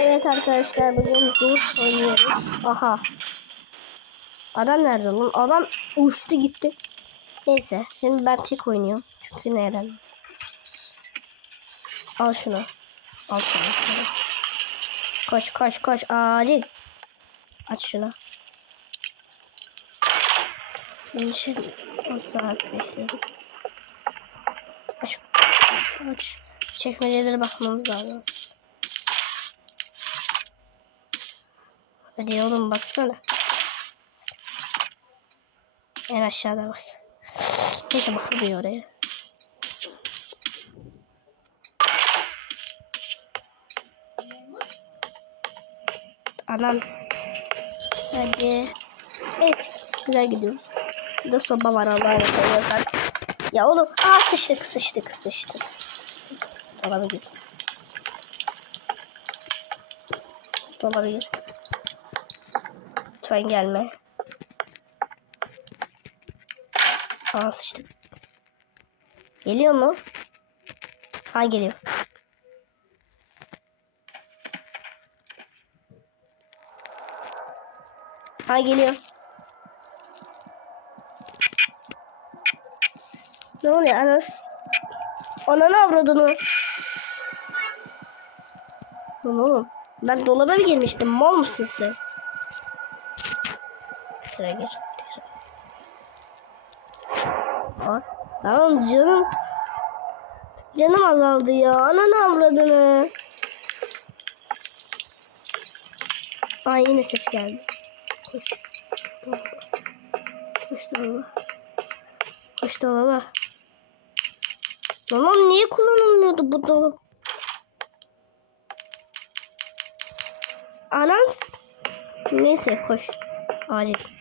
Evet arkadaşlar bugün dur oynuyoruz. Aha. Adam nerede lan? Adam uçtu gitti. Neyse şimdi ben tek oynuyorum. Çünkü neden? Al şunu. Al şunu. Koş koş koş. Acil. Aç şunu. Bunun için 10 saat bekliyorum. Aç. Aç. Çekmecelere bakmamız lazım. Hadi oğlum baksana. En aşağıda bak. Neyse bakılmıyor oraya. Anam. Hadi. Evet. Güzel gidiyoruz. Bir de soba var Allah'ını seviyorsan. Ya oğlum. Aa sıçtık sıçtık sıçtık. Dolaba git. Dolaba git. Lütfen gelme. Aa sıçtık. Geliyor mu? Ha geliyor. Ha geliyor. Ne oluyor anas? Ananı avradını. Lan oğlum. Ben dolaba mı girmiştim? Mal mısın sen? Şuraya gir. Tamam canım. Canım azaldı ya. Ananı avradını. Ay yine ses geldi. Koş. Koş dolaba. Koş dolaba. Lan niye kullanılmıyordu bu dolap? Anas. Neyse koş. Acil.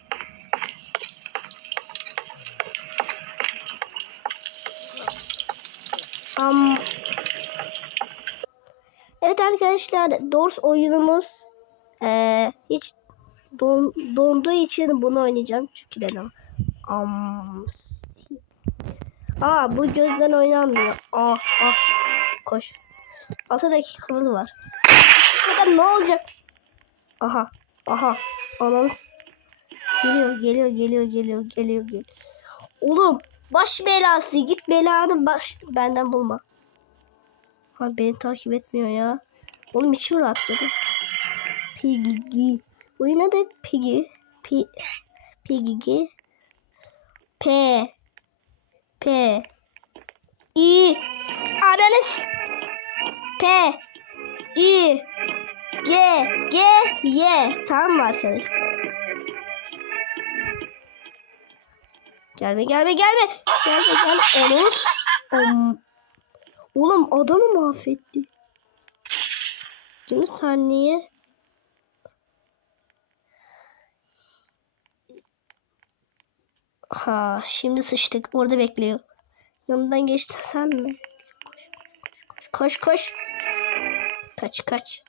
Am. Evet arkadaşlar Doors oyunumuz eee, hiç don, donduğu için bunu oynayacağım çünkü neden? Am. Aa bu gözden oynanmıyor. Aa ah. Koş. 6 dakikamız var. Bakalım ne olacak? Aha. Aha. Ananız. Geliyor geliyor geliyor geliyor geliyor geliyor. Oğlum baş belası git belanı baş benden bulma. Ha beni takip etmiyor ya. Oğlum içim rahatladı. Piggy. Oyun adı Piggy. P Piggy. P P I Ananız P I G G Y Tamam mı arkadaşlar? Gelme gelme gelme. Gelme gelme. Ananız. Om. Oğlum adamı mahvetti. Bir saniye. Ha şimdi sıçtık. Orada bekliyor. Yanından geçti sen mi? Koş koş. Kaç kaç.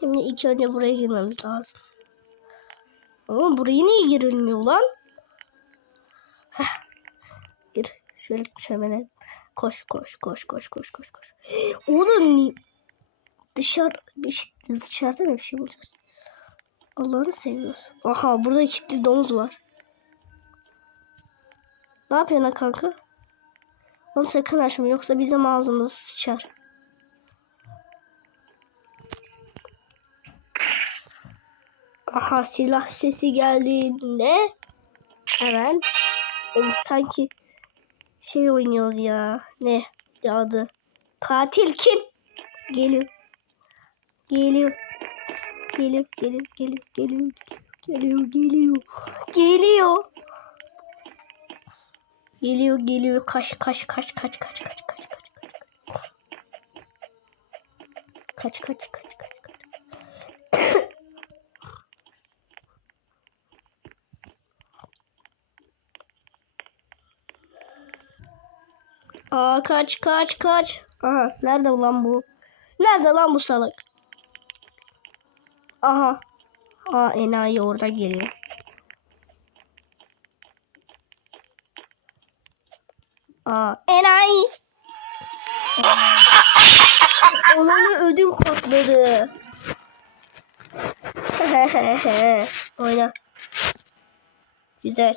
Şimdi ilk önce buraya girmemiz lazım. Ama buraya niye girilmiyor lan? Heh. Gir. Şöyle şömine. Koş koş koş koş koş koş koş. Oğlum ni dışarı bir şey, dışarıda mı bir şey bulacağız? Allah'ını seviyorsun. Aha burada çiftli domuz var. Ne yapıyorsun kanka? Onu sakın açma yoksa bizim ağzımızı sıçar. Aha silah sesi geldiğinde hemen sanki şey oynuyoruz ya. Ne adı? Katil kim? Geliyor. Geliyor. Geliyor, geliyor, geliyor, geliyor, geliyor, geliyor, geliyor. Geliyor, geliyor. Kaç, kaç, kaç, kaç, kaç, kaç, kaç. Kaç, kaç, kaç, kaç, kaç. Aa kaç kaç kaç. Aha nerede lan bu? Nerede lan bu salak? Aha. Aa enayi orada geliyor. Aa enayi. Onun ödüm patladı. Oyna. Güzel.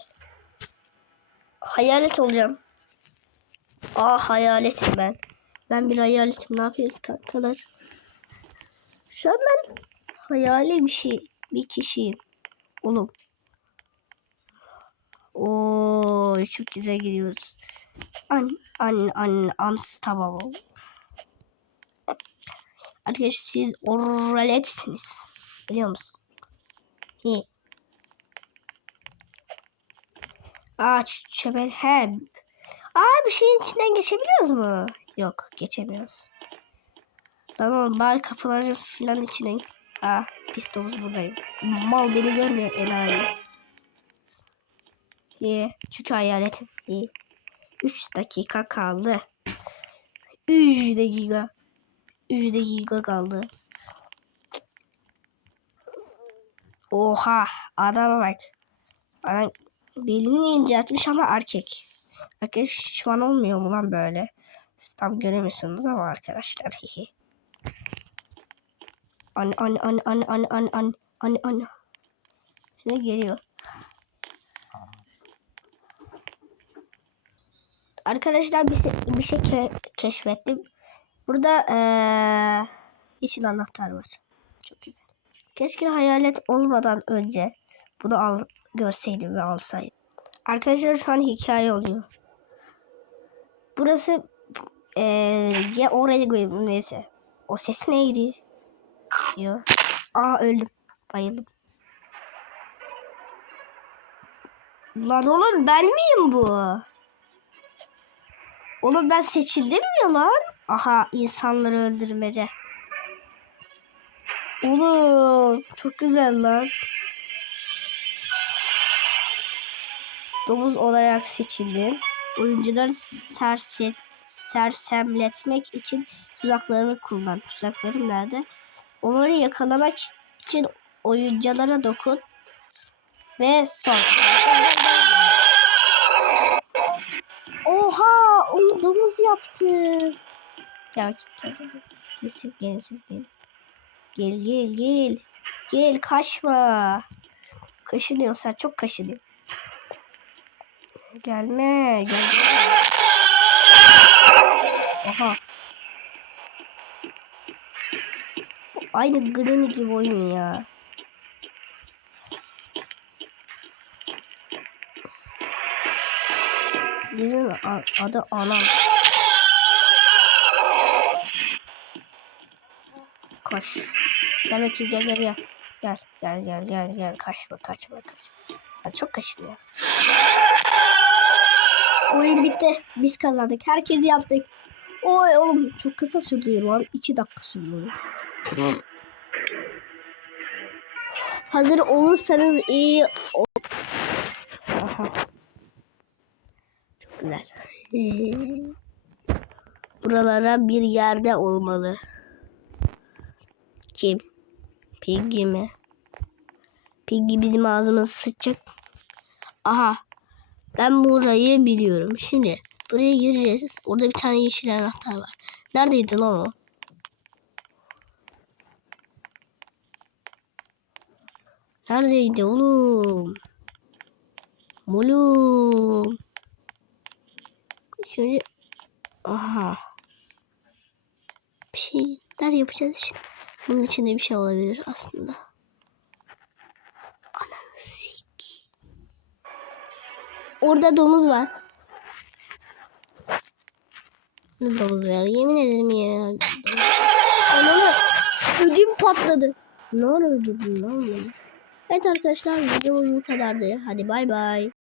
Hayalet olacağım. Aa hayaletim ben. Ben bir hayaletim. Ne yapıyoruz kankalar? Şu an ben hayali bir şey. Bir kişiyim. Oğlum. Oo çok güzel gidiyoruz. An an an unstoppable. Arkadaşlar siz oraletsiniz. Biliyor musun? İyi. Ağaç çömel hem. Aa bir şeyin içinden geçebiliyoruz mu? Yok geçemiyoruz. Tamam bari kapıların filan içine. Aa pis buradayım. Mal beni görmüyor enayi. İyi. Çünkü hayaletim. İyi. 3 dakika kaldı. 3 dakika. 3 dakika kaldı. Oha adama bak. Adam belini inceltmiş ama erkek. Erkek şişman olmuyor mu lan böyle? Siz tam göremiyorsunuz ama arkadaşlar. Hihi. An an an an an an an an an. Ne geliyor? Arkadaşlar bir şey, bir şey ke- keşfettim. Burada eee yeşil anahtar var. Çok güzel. Keşke hayalet olmadan önce bunu al görseydim ve alsaydım. Arkadaşlar şu an hikaye oluyor. Burası eee ya oraya koyayım neyse. O ses neydi? Diyor. Aa öldüm. Bayıldım. Lan oğlum ben miyim bu? Oğlum ben seçildim mi lan? Aha insanları öldürmece. Oğlum çok güzel lan. Domuz olarak seçildim. Oyuncular serse, sersemletmek için tuzaklarını kullan. Tuzaklarım nerede? Onları yakalamak için oyunculara dokun. Ve son. Oha! Onu domuz yaptı. Ya gel. Siz gelin siz gelin. Gel gel gel. Gel kaçma. Kaşınıyorsan çok kaşınıyor. Gelme. Gel. gel. Oha. Bu Aynı Granny gibi oyun ya. Birinin adı Anam. Koş. Gel bakayım gel gel gel. Gel gel gel gel gel kaçma kaçma kaçma. Ya çok kaşınıyor. Oyun bitti. Biz kazandık. Herkesi yaptık. Oy oğlum çok kısa sürdü lan. 2 dakika sürdü. Hazır olursanız iyi Aha. Çok güzel. Buralara bir yerde olmalı. Kim? Piggy mi? Piggy bizim ağzımızı sıçacak. Aha. Ben burayı biliyorum. Şimdi buraya gireceğiz. Orada bir tane yeşil anahtar var. Neredeydi lan o? Neredeydi oğlum? Oğlum. Şöyle. Aha. Bir şeyler yapacağız işte. Bunun içinde bir şey olabilir aslında. Ananı sik. Orada domuz var. Ne domuz var? Yemin ederim ya. Ananı ödüm patladı. Ne öldürdün lan beni? Evet arkadaşlar videomuz bu kadardı. Hadi bay bay.